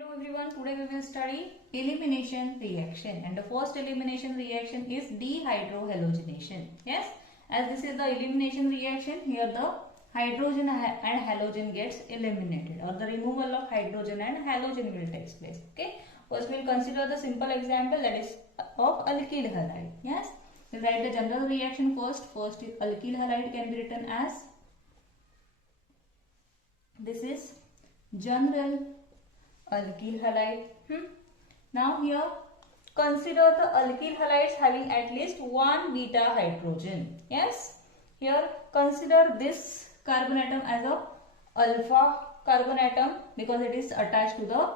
Hello everyone, today we will study elimination reaction and the first elimination reaction is dehydrohalogenation. Yes, as this is the elimination reaction, here the hydrogen and halogen gets eliminated or the removal of hydrogen and halogen will take place. Okay, first we will consider the simple example that is of alkyl halide. Yes, we will write the general reaction first. First is alkyl halide can be written as, this is general alkyl halide. Now here consider the alkyl halides having at least one beta hydrogen. Yes, here consider this carbon atom as a alpha carbon atom because it is attached to the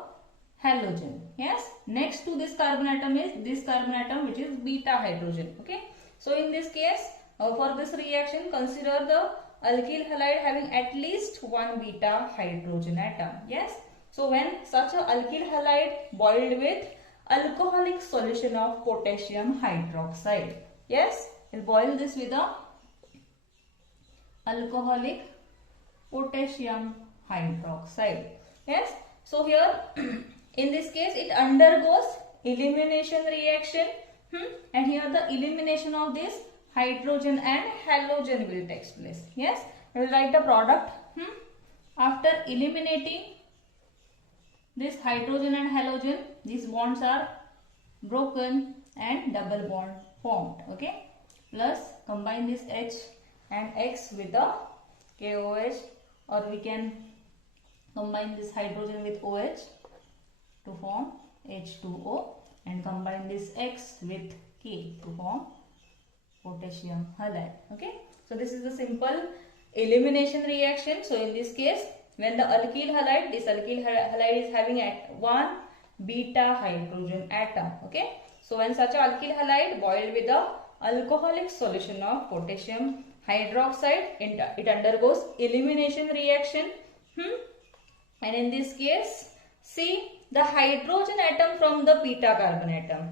halogen. Yes, next to this carbon atom is this carbon atom which is beta hydrogen. Okay, so in this case for this reaction consider the alkyl halide having at least one beta hydrogen atom. Yes, so when such a alkyl halide boiled with alcoholic solution of potassium hydroxide. Yes, we'll boil this with a alcoholic potassium hydroxide. Yes, so here in this case it undergoes elimination reaction and here the elimination of this hydrogen and halogen will take place. Yes, we will write the product. After eliminating this hydrogen and halogen, these bonds are broken and double bond formed. Okay, plus combine this H and X with the KOH, or we can combine this hydrogen with OH to form H2O and combine this X with K to form potassium halide. Okay, so this is the simple elimination reaction. So in this case, when the alkyl halide, this alkyl halide is having at one beta hydrogen atom. Okay, so when such a alkyl halide boiled with the alcoholic solution of potassium hydroxide, it undergoes elimination reaction. And in this case, see the hydrogen atom from the beta carbon atom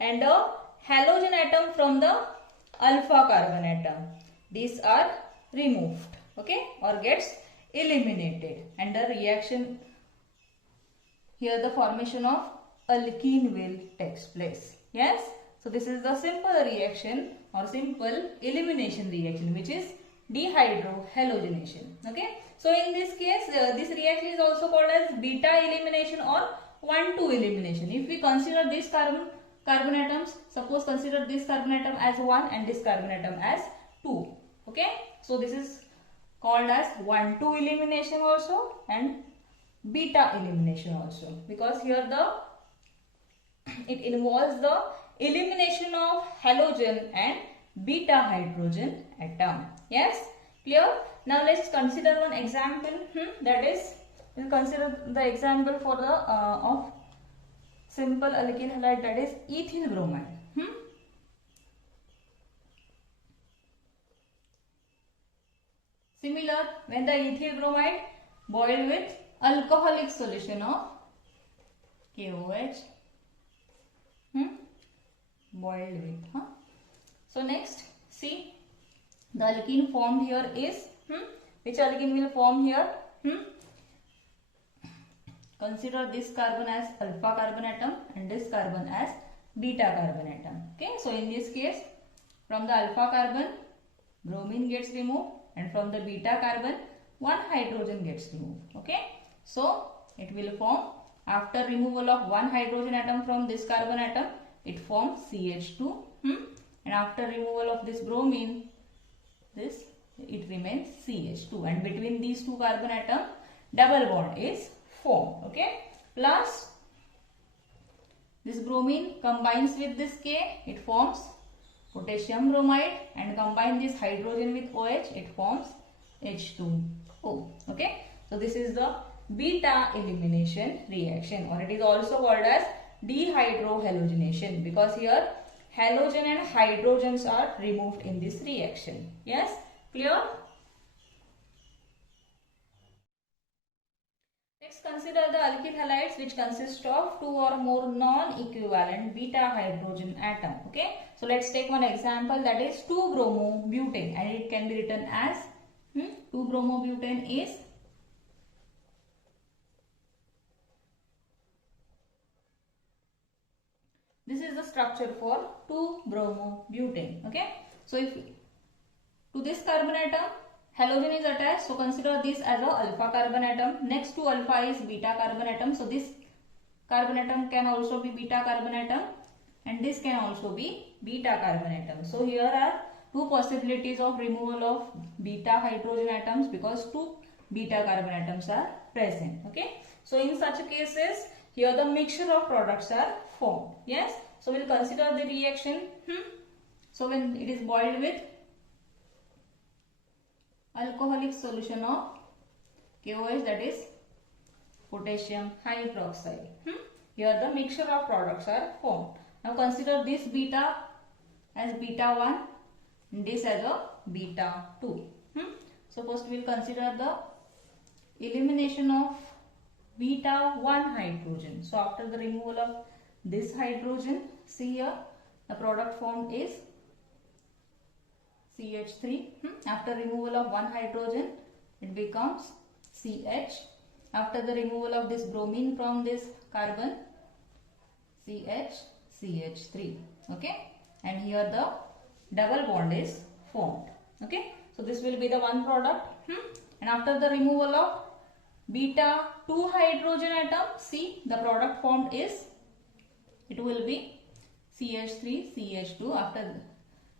and the halogen atom from the alpha carbon atom, these are removed, okay, or gets eliminated, and the reaction here, the formation of alkene will takes place. Yes, so this is the simple reaction or simple elimination reaction which is dehydrohalogenation. Okay, so in this case this reaction is also called as beta elimination or 1,2 elimination. If we consider this carbon atoms, suppose consider this carbon atom as 1 and this carbon atom as 2. Okay, so this is called as 1,2 elimination also and beta elimination also, because here it involves the elimination of halogen and beta hydrogen atom. Yes, clear? Now let's consider one example. That is, we'll consider the example for the of simple alkyl halide, that is ethyl bromide. Similar, when the ethyl bromide boiled with alcoholic solution of KOH, boiled with. So next, see the alkene formed here is, which alkene will form here? Consider this carbon as alpha carbon atom and this carbon as beta carbon atom. Okay, so in this case, from the alpha carbon, bromine gets removed, and from the beta carbon, one hydrogen gets removed. Okay, so it will form, after removal of one hydrogen atom from this carbon atom, it forms CH2, and after removal of this bromine, it remains CH2, and between these two carbon atom, double bond is formed. Okay, plus this bromine combines with this K, it forms potassium bromide, and combine this hydrogen with OH, it forms H2O. Okay, so this is the beta elimination reaction, or it is also called as dehydrohalogenation, because here halogen and hydrogens are removed in this reaction. Yes, clear? Next, consider the alkyl halides which consist of two or more non-equivalent beta hydrogen atom. Okay, so let's take one example, that is 2-bromobutane, and it can be written as 2-bromobutane is this is the structure for 2-bromobutane. Okay, so if to this carbon atom halogen is attached, so consider this as a alpha carbon atom. Next to alpha is beta carbon atom, so this carbon atom can also be beta carbon atom, and this can also be beta carbon atom. So here are two possibilities of removal of beta hydrogen atoms because two beta carbon atoms are present. Okay, so in such cases here the mixture of products are formed. Yes, so we'll consider the reaction. So when it is boiled with alcoholic solution of KOH, that is potassium hydroxide, here the mixture of products are formed. Now consider this beta as beta 1 and this as a beta 2. So first we will consider the elimination of beta 1 hydrogen. So after the removal of this hydrogen, see here the product formed is CH3. After removal of one hydrogen, it becomes CH. After the removal of this bromine from this carbon, CH, CH3. Okay, and here the double bond is formed. Okay, so this will be the one product. And after the removal of beta 2 hydrogen atom, see the product formed is, it will be CH3, CH2. After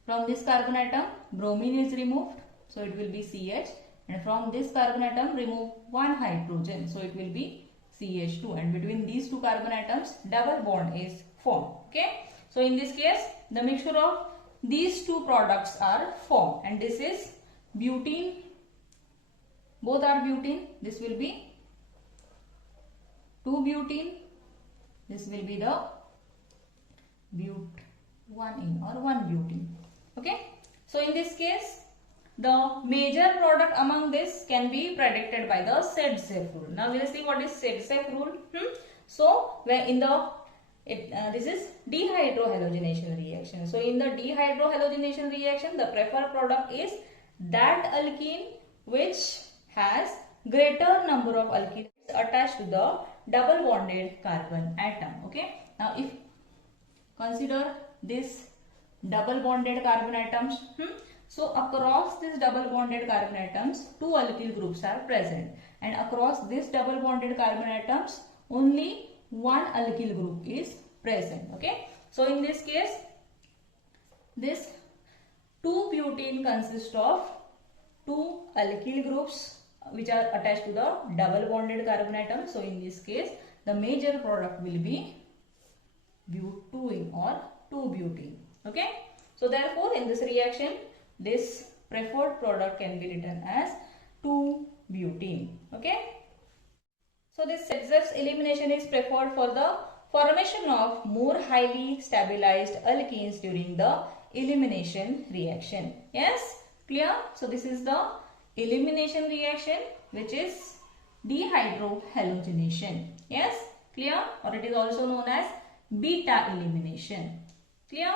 from this carbon atom bromine is removed, so it will be CH, and from this carbon atom remove one hydrogen, so it will be CH2, and between these two carbon atoms double bond is formed. Okay, so in this case the mixture of these two products are formed, and this is butene, both are butene. This will be 2-butene, this will be the but1ene or 1-butene. Okay, so in this case the major product among this can be predicted by the Sedgwick rule. Now we will see what is Sedgwick rule. So where in the this is dehydrohalogenation reaction. So in the dehydrohalogenation reaction, the preferred product is that alkene which has greater number of alkenes attached to the double bonded carbon atom. Okay, now if consider this double bonded carbon atoms, so across this double bonded carbon atoms two alkyl groups are present, and across this double bonded carbon atoms only one alkyl group is present. Okay, so in this case this 2-butene consists of two alkyl groups which are attached to the double bonded carbon atom. So in this case the major product will be but2ene or 2-butene. Okay, so therefore in this reaction this preferred product can be written as 2-butene. Okay, so this Sedgwick's elimination is preferred for the formation of more highly stabilized alkenes during the elimination reaction. Yes, clear? So this is the elimination reaction which is dehydrohalogenation. Yes, clear? Or it is also known as beta elimination. Clear?